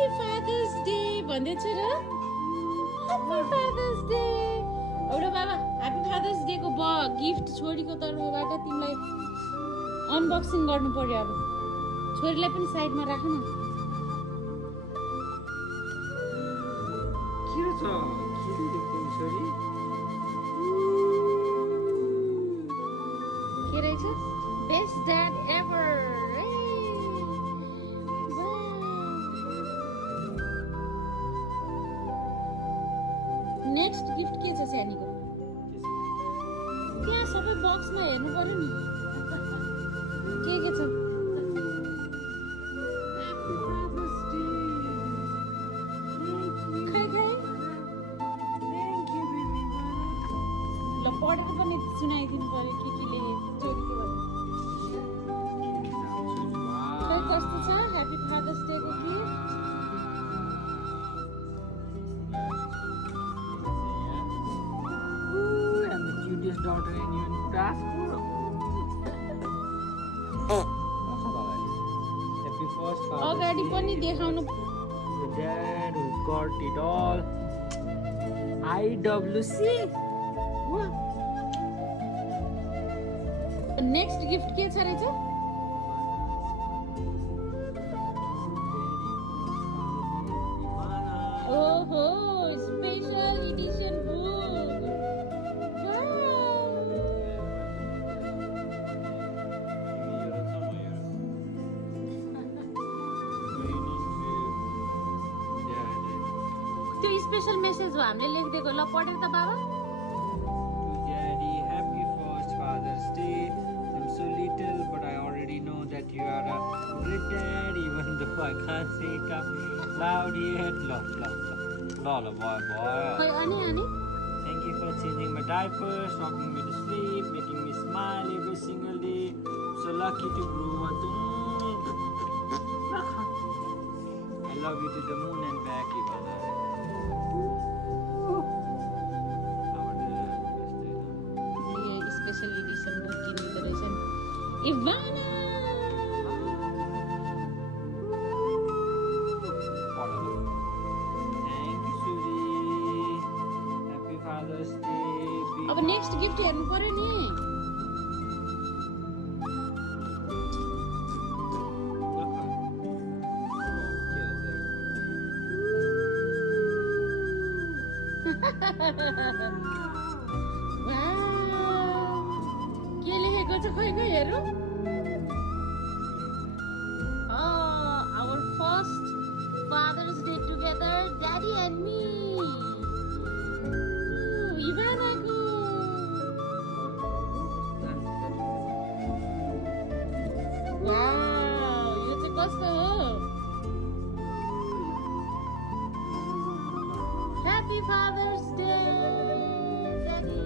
Happy Father's Day भन्दैछ र Happy Father's Day एउटा बाबा Happy Father's Day को गिफ्ट छोरीको तर्फबाट तिमीलाई अनबक्सिङ गर्नु पर्यो अब छोरीलाई पनि साइडमा राख न के छ के देख्दै छोरी के रहेछ Best dad ever next gift के छ सानीको त्यहाँ सबै बक्समा हेर्नु पर्यो नि के छ खै खै ल पढेर पनि सुनाइदिनु पर्यो के लेखेको चोरीको खै कस्तो छ ह्याप्पी फादर्स डे को gift cutest daughter in your class. Happy first Father's अगाडि पनि देखाउनु The dad who got it all. IWC. Next gift के छ रहेछ ओहो स्पेशल एडिसन बुक त्यो स्पेशल मेसेज हो हामीले लेखिदिएको ल पढेर त बाबा Daddy, happy first Father's Day. I'm so little, but I already know that you are a great dad, even though I can't say it out loud yet. Lol, boy. खै अनि Thank you for changing my diapers, rocking me to sleep, making me smile every single day. So lucky to grow up. I love you to the moon and back, Ivana. ये special edition book किनिँदो रहेछ Ivana Thank you, Suri. Happy Father's Day. अब next gift हेर्नु पर्यो नि के लेखेको छ खै हेरौँ our first Father's Day together daddy and me इभानाको वाउ यो चाहिँ कस्तो हो ह्याप्पी फादर्स डे ड्याडी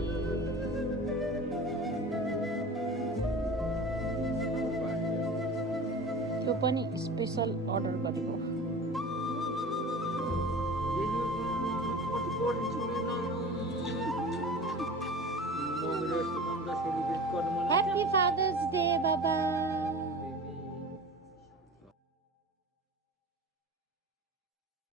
त्यो पनि स्पेशल अर्डर गरेको ह्याप्पी फादर्स डे बाबा